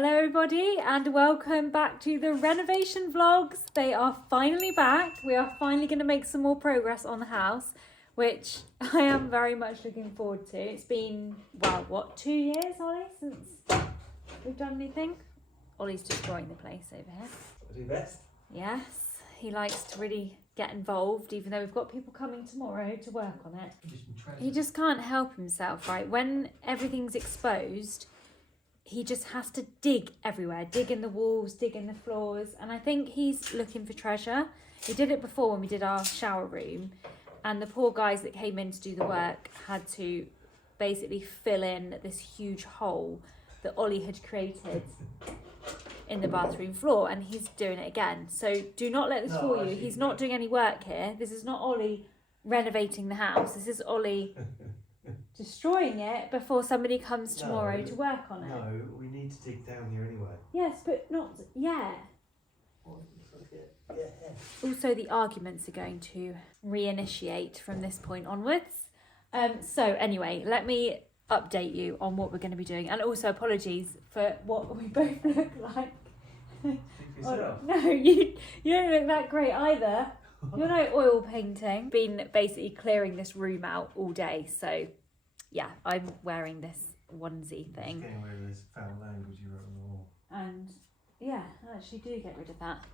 Hello everybody and welcome back to the renovation vlogs. They are finally back. We are finally going to make some more progress on the house, which I am very much looking forward to. It's been, well, what, 2 years, Ollie, since we've done anything? Ollie's destroying the place over here. I do best. Yes, he likes to really get involved, even though we've got people coming tomorrow to work on it. He just can't help himself, right? When everything's exposed, he just has to dig everywhere, dig in the walls, dig in the floors. And I think he's looking for treasure. He did it before when we did our shower room. And the poor guys that came in to do the work had to basically fill in this huge hole that Ollie had created in the bathroom floor. And he's doing it again. So do not let this fool you. He's not doing any work here. This is not Ollie renovating the house. This is Ollie destroying it before somebody comes tomorrow to work on it. No, we need to dig down here anyway. Yes, but not, yeah. Also, the arguments are going to reinitiate from this point onwards. So anyway, let me update you on what we're going to be doing. And also apologies for what we both look like. Oh, no, you don't look that great either. You're no oil painting. Been basically clearing this room out all day, so yeah, I'm wearing this onesie thing. Getting rid of this foul language you wrote on the wall. And yeah, I actually do get rid of that.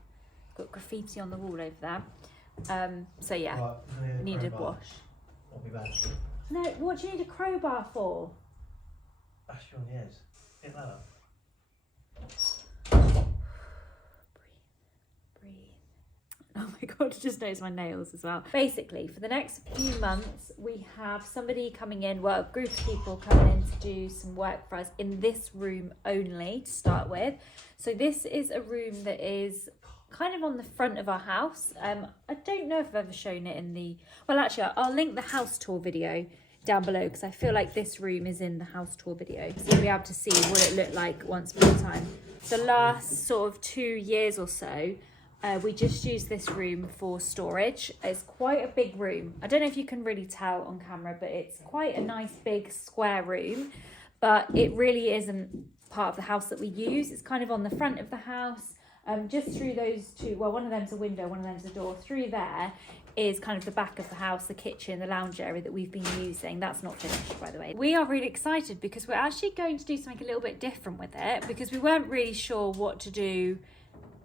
Got graffiti on the wall over there. So yeah, Right, needed a wash. Not be bad. No, what do you need a crowbar for? Bash you on the head. Get that up. Oh my god, I just noticed my nails as well. Basically, for the next few months, we have somebody coming in, well, a group of people coming in to do some work for us in this room only to start with. So this is a room that is kind of on the front of our house. I don't know if I've ever shown it in the... Well, actually, I'll link the house tour video down below because I feel like this room is in the house tour video. So you'll be able to see what it looked like once upon a time. The last sort of 2 years or so, we just use this room for storage. It's quite a big room. I don't know if you can really tell on camera, but it's quite a nice big square room. But it really isn't part of the house that we use. It's kind of on the front of the house. Just through those two, well, one of them's a window, one of them's a door. Through there is kind of the back of the house, the kitchen, the lounge area that we've been using. That's not finished, by the way. We are really excited because we're actually going to do something a little bit different with it because we weren't really sure what to do,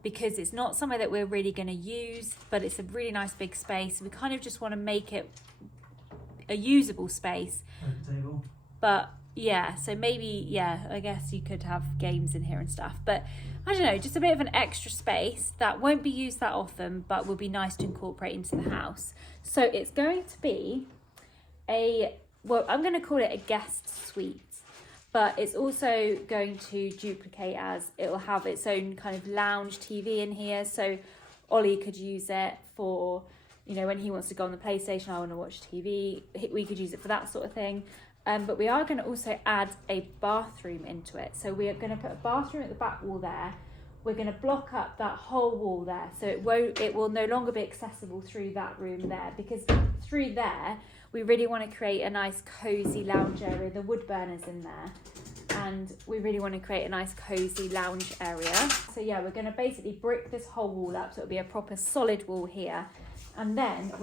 because it's not somewhere that we're really going to use, but it's a really nice big space. We kind of just want to make it a usable space. Table. But yeah, so maybe, yeah, I guess you could have games in here and stuff. But I don't know, just a bit of an extra space that won't be used that often, but will be nice to incorporate into the house. So it's going to be well, I'm going to call it a guest suite. But it's also going to duplicate as it will have its own kind of lounge TV in here. So Ollie could use it for, you know, when he wants to go on the PlayStation, I want to watch TV. We could use it for that sort of thing. But we are going to also add a bathroom into it. So we are going to put a bathroom at the back wall there. We're going to block up that whole wall there. So it will no longer be accessible through that room there, because through there, we really want to create a nice cozy lounge area. The wood burners in there. And we really want to create a nice cozy lounge area. So yeah, we're going to basically brick this whole wall up. So it'll be a proper solid wall here. And then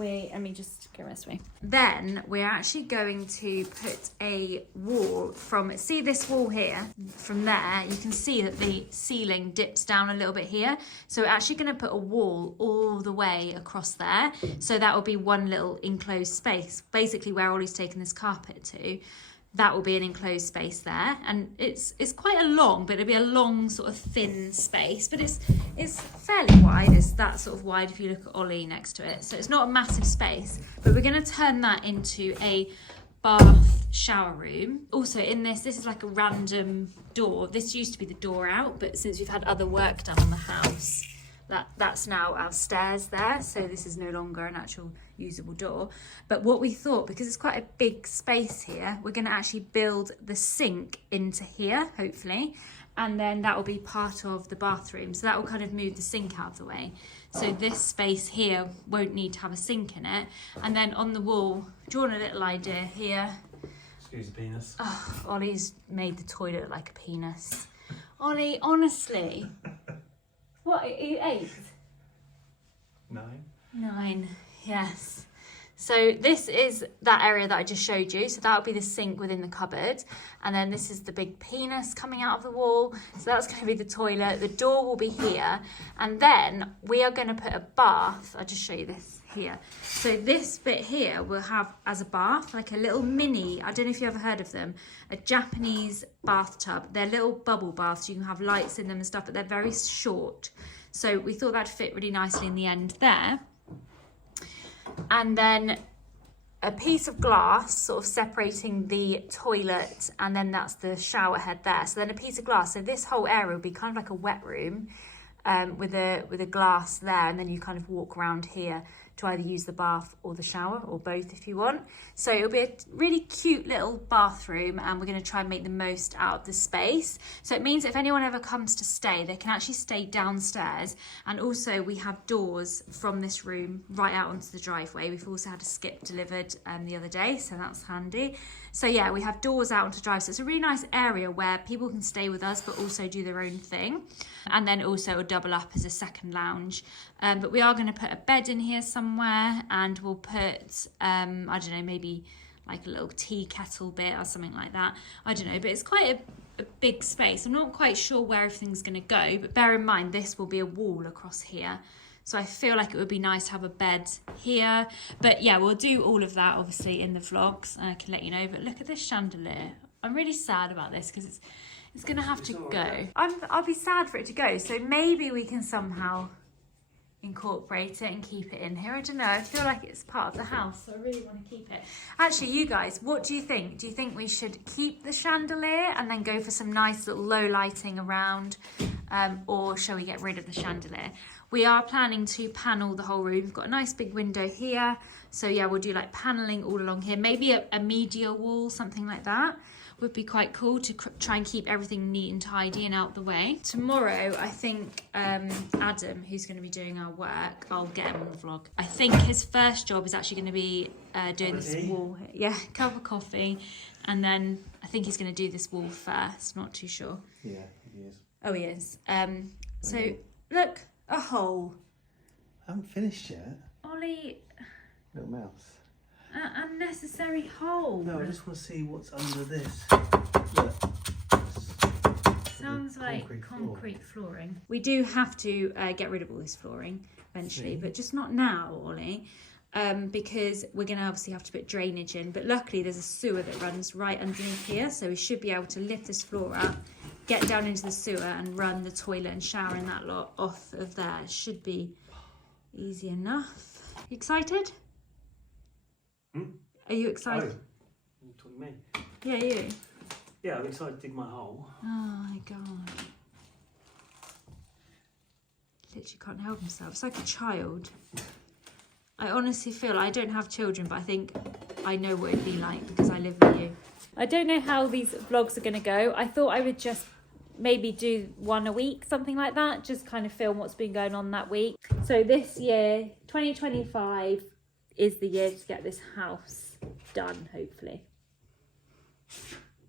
just go this way. Then we're actually going to put a wall from, see this wall here? From there, you can see that the ceiling dips down a little bit here. So we're actually going to put a wall all the way across there. So that will be one little enclosed space, basically where Ollie's taken this carpet to. That will be an enclosed space there, and it's quite a long, but it'll be a long sort of thin space, but it's fairly wide. It's that sort of wide if you look at Ollie next to it. So it's not a massive space, but we're going to turn that into a bath shower room. Also in this is like a random door. This used to be the door out, but since we've had other work done on the house, that's now our stairs there, so this is no longer an actual usable door. But what we thought, because it's quite a big space here, we're going to actually build the sink into here, hopefully, and then that will be part of the bathroom. So that will kind of move the sink out of the way. So this space here won't need to have a sink in it. And then on the wall, drawn a little idea here. Excuse the penis. Oh, Ollie's made the toilet like a penis. Ollie, honestly. What, are you 8? 9. 9, yes. So this is that area that I just showed you. So that'll be the sink within the cupboard. And then this is the big penis coming out of the wall. So that's going to be the toilet. The door will be here. And then we are going to put a bath. I'll just show you this here. So this bit here will have as a bath, like a little mini, I don't know if you ever heard of them, a Japanese bathtub. They're little bubble baths. You can have lights in them and stuff, but they're very short. So we thought that'd fit really nicely in the end there. And then a piece of glass sort of separating the toilet, and then that's the shower head there. So then a piece of glass. So this whole area will be kind of like a wet room with a glass there, and then you kind of walk around here to either use the bath or the shower, or both if you want. So it'll be a really cute little bathroom, and we're going to try and make the most out of the space. So it means if anyone ever comes to stay, they can actually stay downstairs. And also we have doors from this room right out onto the driveway. We've also had a skip delivered the other day, so that's handy. So yeah, we have doors out onto the drive. So it's a really nice area where people can stay with us, but also do their own thing. And then also it'll double up as a second lounge. But we are going to put a bed in here somewhere, and we'll put, I don't know, maybe like a little tea kettle bit or something like that. I don't know, but it's quite a big space. I'm not quite sure where everything's going to go, but bear in mind this will be a wall across here. So I feel like it would be nice to have a bed here. But yeah, we'll do all of that obviously in the vlogs, and I can let you know. But look at this chandelier. I'm really sad about this because it's going to have to go. I'll be sad for it to go. So maybe we can somehow incorporate it and keep it in here. I don't know. I feel like it's part of the house, so I really want to keep it. Actually, you guys, what do you think? Do you think we should keep the chandelier and then go for some nice little low lighting around, or shall we get rid of the chandelier? We are planning to panel the whole room. We've got a nice big window here. So yeah, we'll do like paneling all along here. Maybe a media wall, something like that would be quite cool to try and keep everything neat and tidy and out the way. Tomorrow, I think Adam, who's going to be doing our work, I'll get him on the vlog. I think his first job is actually going to be doing this wall. Yeah, cup of coffee. And then I think he's going to do this wall first. Not too sure. Yeah, he is. Oh, he is. So look, a hole. I haven't finished yet. Ollie. Little mouse. Unnecessary hole. No, I just want to see what's under this. Look. Sounds like concrete flooring. We do have to get rid of all this flooring eventually, but just not now, Ollie, because we're going to obviously have to put drainage in. But luckily there's a sewer that runs right underneath here, so we should be able to lift this floor up, get down into the sewer and run the toilet and shower and that lot off of there. It should be easy enough. You excited? Are you excited? Oh, you're talking to me? Yeah, you. Yeah, I'm excited to dig my hole. Oh my god. Literally can't help himself. It's like a child. I honestly feel, I don't have children, but I think I know what it'd be like because I live with you. I don't know how these vlogs are going to go. I thought I would just maybe do one a week, something like that. Just kind of film what's been going on that week. So this year, 2025, is the year to get this house done, hopefully.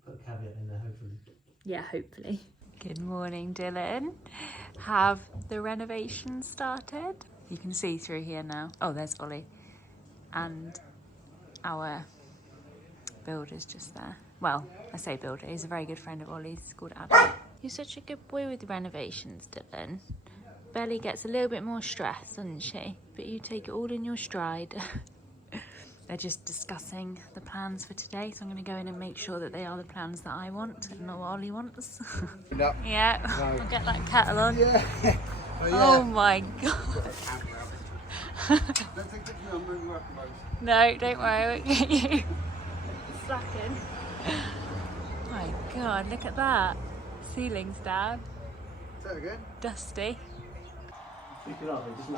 Put a caveat in there, hopefully. Yeah, hopefully. Good morning, Dylan. Have the renovation started? You can see through here now. Oh, there's Ollie. And our builder's just there. Well, I say builder, he's a very good friend of Ollie's. He's called Adam. You're such a good boy with the renovations, Dylan. Belly gets a little bit more stress, doesn't she? But you take it all in your stride. They're just discussing the plans for today, so I'm going to go in and make sure that they are the plans that I want and not what Ollie wants. No. Yeah, No. I'll get that kettle on. Yeah. Oh, yeah. Oh my god. No, don't worry, I won't get you. Slacking. My god, look at that. Ceiling's down. Say it again. Dusty.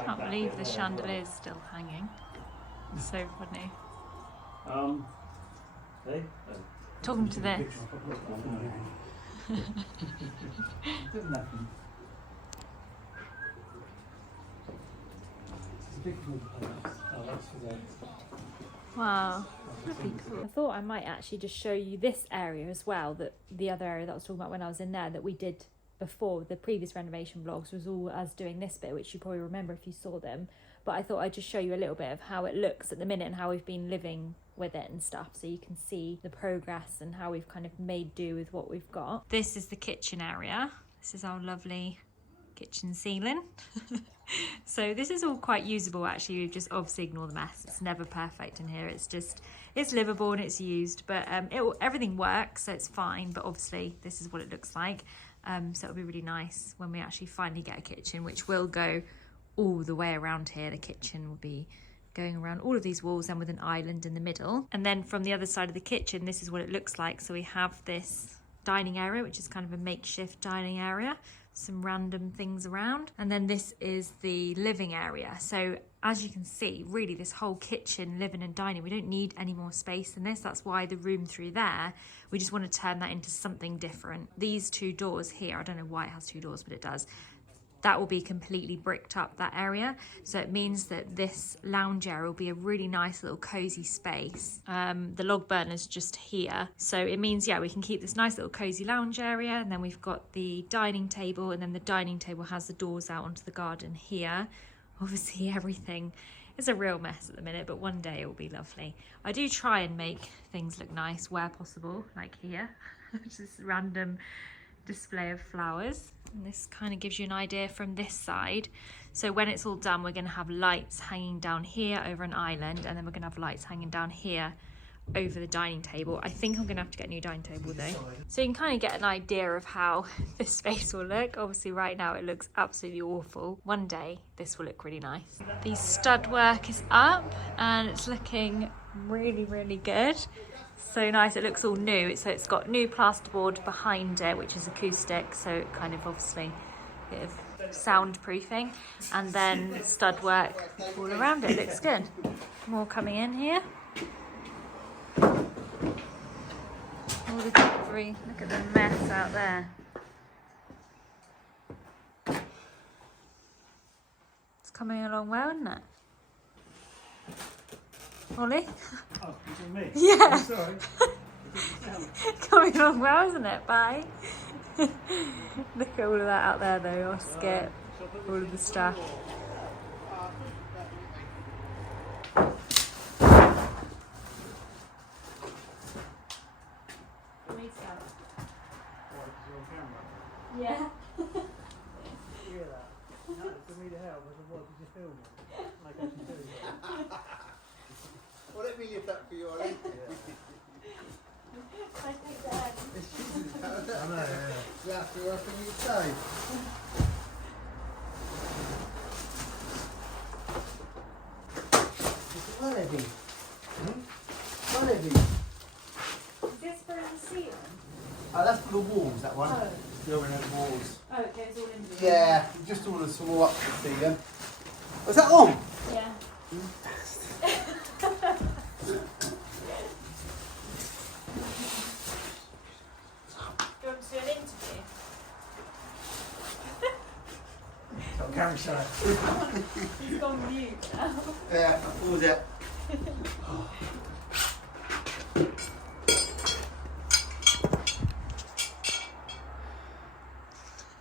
Can't believe the chandelier's still hanging. So funny. Hey? Talking to this. Wow, that'd be cool. I thought I might actually just show you this area as well, that the other area that I was talking about when I was in there, that we did before. The previous renovation vlogs was all us doing this bit, which you probably remember if you saw them. But I thought I'd just show you a little bit of how it looks at the minute and how we've been living with it and stuff, so you can see the progress and how we've kind of made do with what we've got. This is the kitchen area. This is our lovely kitchen ceiling. So this is all quite usable actually. We've just obviously ignore the mess. It's never perfect in here. It's livable and it's used, but everything works, so it's fine. But obviously this is what it looks like. So it'll be really nice when we actually finally get a kitchen, which will go all the way around here. The kitchen will be going around all of these walls and with an island in the middle. And then from the other side of the kitchen, this is what it looks like. So we have this dining area, which is kind of a makeshift dining area, some random things around. And then this is the living area. So as you can see, really this whole kitchen, living and dining, we don't need any more space than this. That's why the room through there, we just want to turn that into something different. These two doors here, I don't know why it has two doors, but it does. That will be completely bricked up, that area. So it means that this lounge area will be a really nice little cozy space. The log burner's just here. So it means, yeah, we can keep this nice little cozy lounge area. And then we've got the dining table, and then the dining table has the doors out onto the garden here. Obviously everything is a real mess at the minute, but one day it will be lovely. I do try and make things look nice where possible, like here. Just random display of flowers. And this kind of gives you an idea from this side. So when it's all done, we're going to have lights hanging down here over an island, and then we're going to have lights hanging down here over the dining table. I think I'm going to have to get a new dining table though. So you can kind of get an idea of how this space will look. Obviously right now it looks absolutely awful. One day this will look really nice. The stud work is up and it's looking really, really good. So nice, it looks all new. So it's got new plasterboard behind it, which is acoustic, so it kind of obviously a bit of soundproofing, and then stud work all around it. Looks good. More coming in here. All the debris. Look at the mess out there. It's coming along well, isn't it? Ollie? Oh, it's me? Yeah. I'm sorry. Coming along well, isn't it? Bye. Look at all of that out there though, our skip, all of the stuff. Yeah. Hear that? No, for me to help, I said, what, did you film it? Like I should do it. Well, let me lift that for you, alright? I think that. I know, yeah. That's the last thing you say. It's well heavy. Well heavy. Is this for the ceiling? Oh, that's for the walls, that one. Oh. Building those walls. Oh, it goes all into the Yeah, just all the small up to the ceiling. Was that on? Yeah. Do you want to do an interview? Got camera shot. He's gone mute now. Yeah, what was it?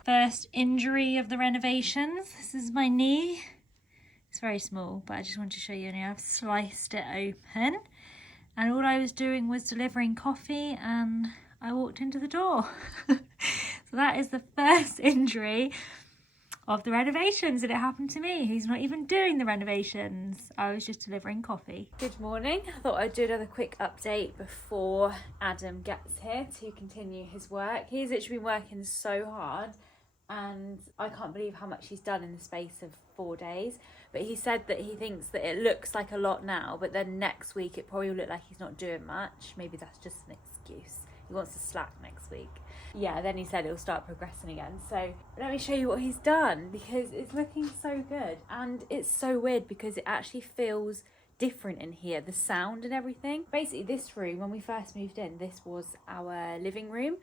First injury of the renovations. This is my knee. It's very small, but I just wanted to show you. I've sliced it open, and all I was doing was delivering coffee, and I walked into the door. So that is the first injury of the renovations, and it happened to me. He's not even doing the renovations. I was just delivering coffee. Good morning. I thought I'd do another quick update before Adam gets here to continue his work. He's literally been working so hard, and I can't believe how much he's done in the space of 4 days. But he said that he thinks that it looks like a lot now, but then next week it probably will look like he's not doing much. Maybe that's just an excuse. He wants to slack next week. Yeah, then he said it'll start progressing again. So let me show you what he's done, because it's looking so good. And it's so weird because it actually feels different in here, the sound and everything. Basically this room, when we first moved in, this was our living room.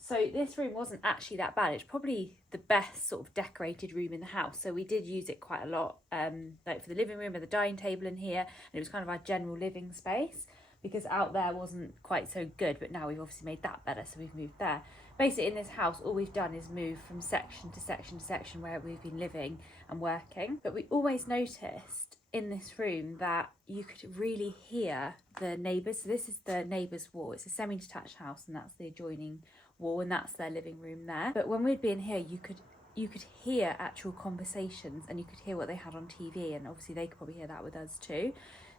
So this room wasn't actually that bad. It's probably the best sort of decorated room in the house. So we did use it quite a lot, like for the living room and the dining table in here. And it was kind of our general living space, because out there wasn't quite so good. But now we've obviously made that better, so we've moved there. basically in this house, all we've done is move from section to section to section where we've been living and working. But we always noticed in this room that you could really hear the neighbours. So this is the neighbour's wall. It's a semi-detached house, and that's the adjoining wall, and that's their living room there. But when we'd be in here, you could hear actual conversations, and you could hear what they had on TV, and obviously they could probably hear that with us too.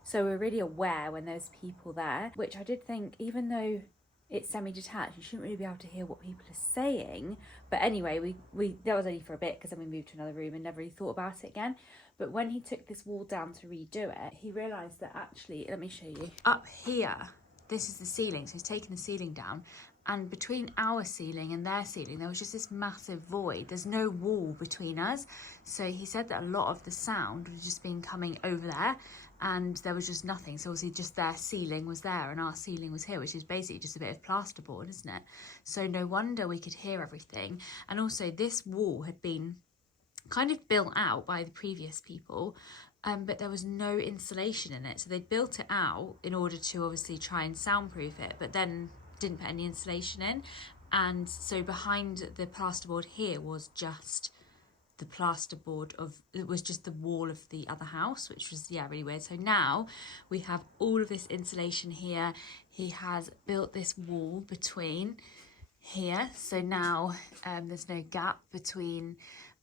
So we're really aware when there's people there, which I did think, even though it's semi-detached, you shouldn't really be able to hear what people are saying. But anyway, we that was only for a bit, because then we moved to another room and never really thought about it again. But when he took this wall down to redo it, he realised that actually, let me show you. Up here, this is the ceiling. So he's taken the ceiling down, and between our ceiling and their ceiling, there was just this massive void. There's no wall between us. So he said that a lot of the sound was just been coming over there, and there was just nothing. So obviously just their ceiling was there and our ceiling was here, which is basically just a bit of plasterboard, isn't it? So no wonder we could hear everything. And also this wall had been kind of built out by the previous people, but there was no insulation in it. So they built it out in order to obviously try and soundproof it, but then didn't put any insulation in. And so behind the plasterboard here was just the plasterboard it was just the wall of the other house, which was, yeah, really weird. So now we have all of this insulation here. He has built this wall between here, so now there's no gap between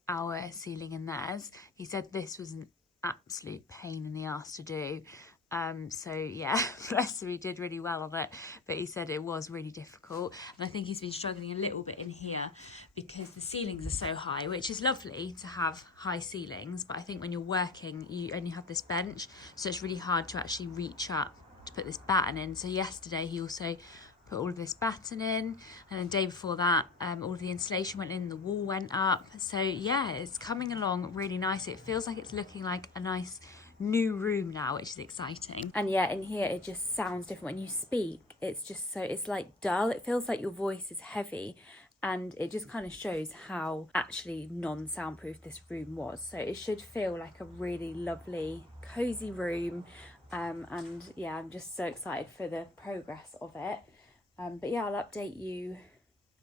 our ceiling and theirs. He said this was an absolute pain in the arse to do. So yeah, bless him, he did really well on it, but he said it was really difficult. And I think he's been struggling a little bit in here because the ceilings are so high, which is lovely to have high ceilings, but I think when you're working you only have this bench, so it's really hard to actually reach up to put this batten in. So yesterday he also put all of this batten in, and the day before that all of the insulation went in, the wall went up. So yeah, it's coming along really nice. It feels like it's looking like a nice new room now, which is exciting. And yeah, in here it just sounds different when you speak. It's just so, it's like dull. It feels like your voice is heavy, and it just kind of shows how actually non-soundproof this room was. So it should feel like a really lovely cozy room, and yeah, I'm just so excited for the progress of it. But yeah, I'll update you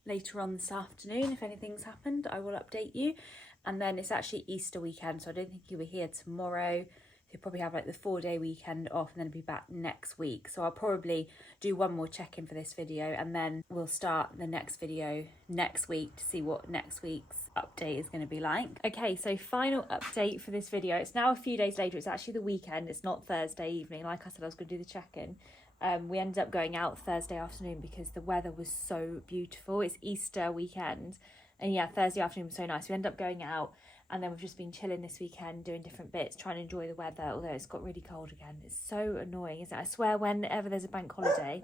later on this afternoon. If anything's happened, I will update you. And then it's actually Easter weekend, so I don't think you'll be here tomorrow. You'll probably have like the 4-day weekend off, and then I'll be back next week. So I'll probably do one more check-in for this video, and then we'll start the next video next week to see what next week's update is going to be like. Okay, so final update for this video. It's now a few days later. It's actually the weekend. It's not Thursday evening. Like I said, I was going to do the check-in. We ended up going out Thursday afternoon because the weather was so beautiful. It's Easter weekend, and yeah, Thursday afternoon was so nice. We ended up going out, and then we've just been chilling this weekend, doing different bits, trying to enjoy the weather, although it's got really cold again. It's so annoying, isn't it? I swear whenever there's a bank holiday,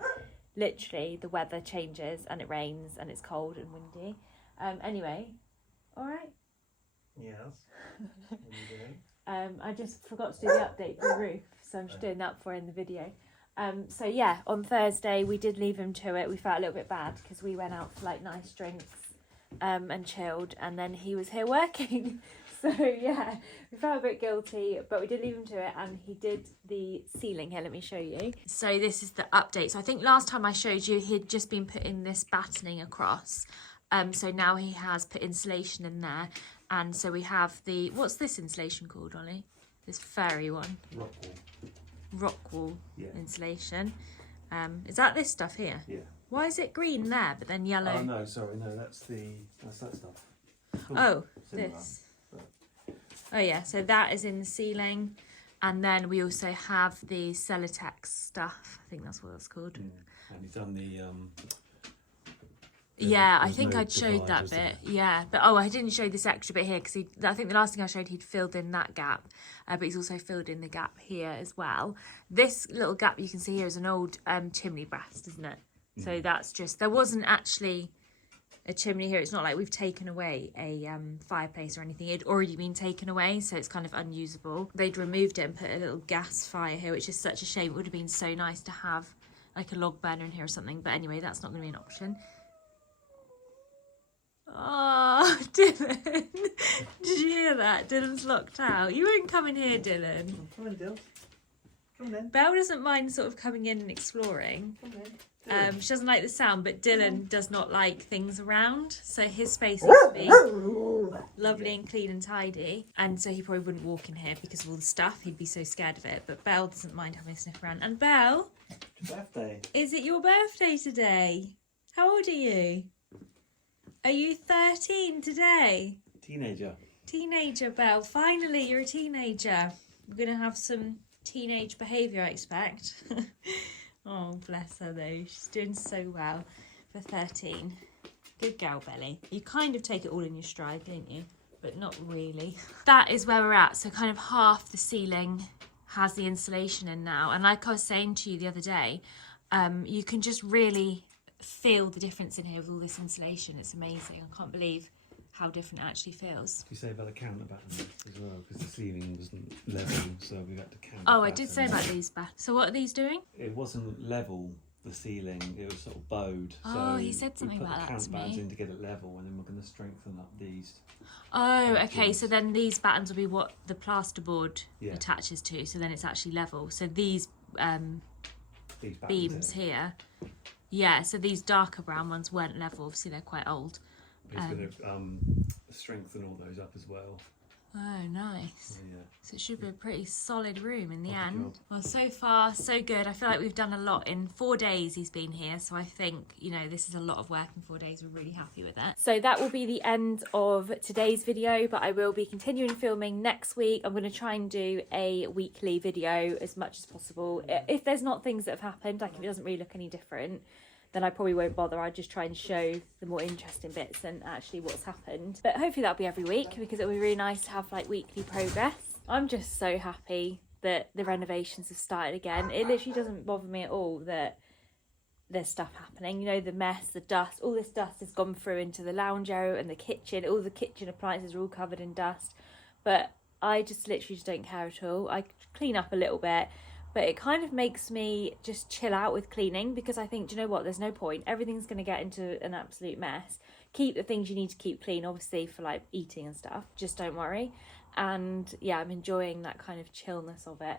literally the weather changes and it rains and it's cold and windy. Anyway, all right? Yes. What are you doing? I just forgot to do the update for the roof, so I'm just doing that for in the video. So yeah, on Thursday we did leave him to it. We felt a little bit bad because we went out for like nice drinks and chilled, and then he was here working. So yeah, we felt a bit guilty, but we did leave him to it, and he did the ceiling here. Let me show you. So this is the update. So I think last time I showed you he'd just been putting this battening across. So now he has put insulation in there, and so we have the, what's this insulation called, Ollie? This fairy one. Rock wall insulation. Is that this stuff here? Yeah. Why is it green there but then yellow? Oh no, sorry, no, that's that stuff. Oh, Similar. this. Oh yeah, so that is in the ceiling, and then we also have the Celotex stuff. I think that's what it's called. Yeah. And he's done the yeah, I think I'd showed that bit. Yeah, but oh, I didn't show this extra bit here because I think the last thing I showed he'd filled in that gap, but he's also filled in the gap here as well. This little gap you can see here is an old chimney breast, isn't it? So that's just, there wasn't actually a chimney here. It's not like we've taken away a fireplace or anything. It'd already been taken away, so it's kind of unusable. They'd removed it and put a little gas fire here, which is such a shame. It would have been so nice to have like a log burner in here or something, but anyway, that's not going to be an option. Oh, Dylan. Did you hear that? Dylan's locked out. You won't come in here, Dylan. Come on, Dylan. Come on then. Belle doesn't mind sort of coming in and exploring. Come on then. She doesn't like the sound, but Dylan does not like things around. So his space needs to be lovely and clean and tidy. And so he probably wouldn't walk in here because of all the stuff. He'd be so scared of it. But Belle doesn't mind having a sniff around. And Belle, Birthday. is it your birthday today? How old are you? Are you 13 today? Teenager. Teenager, Belle. Finally, you're a teenager. We're going to have some teenage behaviour, I expect. Oh, bless her though. She's doing so well for 13. Good girl, Belly. You kind of take it all in your stride, don't you? But not really. That is where we're at. So kind of half the ceiling has the insulation in now. And like I was saying to you the other day, you can just really feel the difference in here with all this insulation. It's amazing. I can't believe how different it actually feels. Did you say about the counter battens as well? Because the ceiling wasn't level, so we had to count. Oh, I did say about these baths. So what are these doing? It wasn't level, the ceiling. It was sort of bowed. Oh, so he said something about that to we put the count battens me. in to get it level, and then we're going to strengthen up these. Oh, okay. So then these battens will be what the plasterboard Yeah. attaches to. So then it's actually level. So these These battens beams here. Yeah, so these darker brown ones weren't level. Obviously, they're quite old. It's going to strengthen all those up as well. Oh, nice. So, yeah. So it should be a pretty solid room in the Lovely end. job. Well, so far, so good. I feel like we've done a lot in 4 days he's been here. So I think, you know, this is a lot of work in 4 days. We're really happy with it. So that will be the end of today's video, but I will be continuing filming next week. I'm going to try and do a weekly video as much as possible. If there's not things that have happened, like if it doesn't really look any different, then I probably won't bother. I'll just try and show the more interesting bits and actually what's happened. But hopefully that'll be every week because it'll be really nice to have like weekly progress. I'm just so happy that the renovations have started again. It literally doesn't bother me at all that there's stuff happening. You know, the mess, the dust, all this dust has gone through into the lounge area and the kitchen. All the kitchen appliances are all covered in dust. But I just literally just don't care at all. I clean up a little bit. But it kind of makes me just chill out with cleaning because I think, do you know what, there's no point. Everything's going to get into an absolute mess. Keep the things you need to keep clean, obviously, for like eating and stuff. Just don't worry. And yeah, I'm enjoying that kind of chillness of it.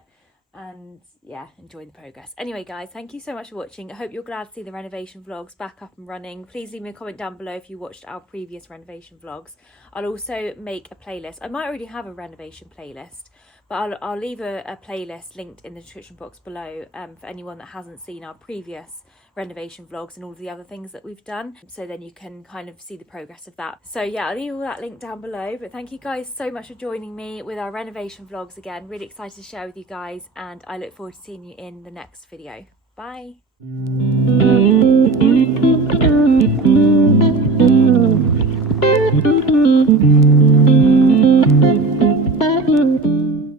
And yeah, enjoying the progress. Anyway, guys, thank you so much for watching. I hope you're glad to see the renovation vlogs back up and running. Please leave me a comment down below if you watched our previous renovation vlogs. I'll also make a playlist. I might already have a renovation playlist, but I'll leave a playlist linked in the description box below for anyone that hasn't seen our previous renovation vlogs and all of the other things that we've done. So then you can kind of see the progress of that. So yeah, I'll leave all that link down below. But thank you guys so much for joining me with our renovation vlogs again. Really excited to share with you guys and I look forward to seeing you in the next video. Bye.